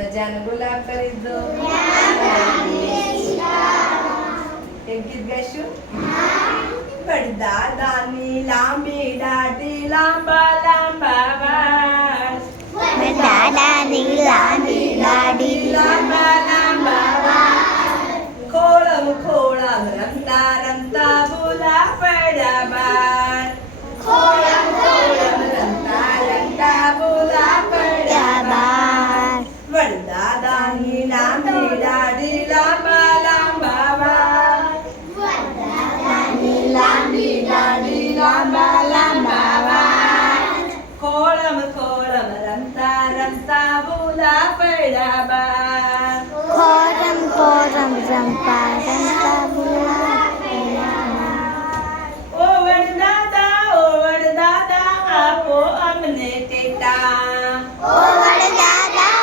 મજાનો ગુલાબ કરી દો. એક ગીત ગાઈશું. વડદાદાની લાંબી દાઢી લાંબા લાંબા વાળ. દાદાની લાંબી દાઢી લાંબા લાંબા વાળ. ખોળમ ખોળમ રમતા રમતા ભૂલા પડ્યા બાર. ખોળમ ખોળમ રમતા રમતા ભૂલા પડ્યા બાર. વડદાદાની લાંબી દાઢી લાંબા લાંબા વાળ. વડદાદાની લાંબી દાઢી લાંબા લાંબા વાળ. ખોળમ ખોળમ રમતા રમતા ભૂલા પડ્યા બાર. ખોરમ ખોરમ રમતા રમતા ભૂલા ઓ વડદાદા આપો અમને ટેટા. ઓ વડદાદા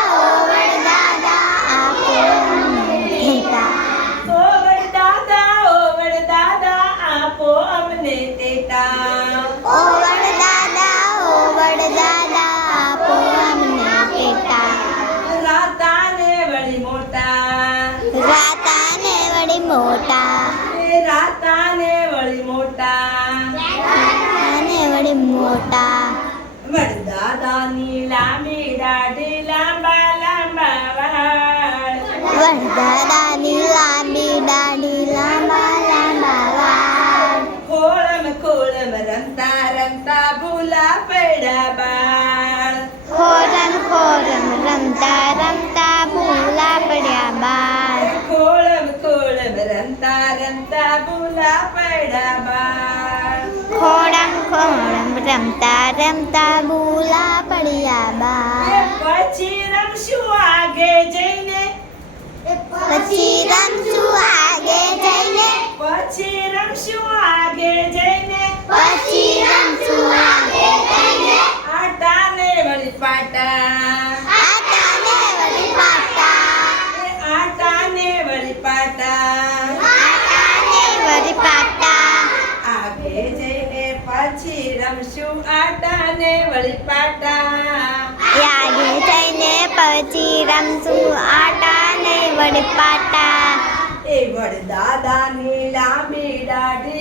આપો અમને ટેટા. ઓ વડદાદા આપો અમને ટેટા. ઓ વડદાદા આપો અમને ટેટા. રાતાને વળી મોટા. રાતાને વળી મોટા. રાતાને વળી મોટા. રાતાને વળી મોટા. વડદાદાની લાંબી દાઢી લાંબા લાંબા વાળ. વડદાદાની લાંબી દાઢી લાંબા લાંબા વાળ. ખોળમ ખોળમ રમતા રમતા ભૂલા પડ્યા બાળ. ખોરમ ખોરમ રમતા રમતા ભૂલા પડ્યા બાળ. ખોળમ ખોળમ રમતા રમતા ભૂલા પડ્યા બાળ. ખોરમ ખોરમ રમતા રમતા ભૂલા પડ્યા બાળ. પછી રમશું આગે જઈને. પછી રમશું આગે જઈને. પછી રમશું આગે જઈને. પછી રમશું આગે જઈને. આટાને વળી પાટા. આટાને વળી પાટા. આટાને વળી પાટા. આટાને વળી પાટા. આગે જઈને પછી રમશું આટાને વળી પાટા. યાદે જઈને પછી રમશું આટાને વળી પાટા. એ વડદાદાની લાંબી દાઢી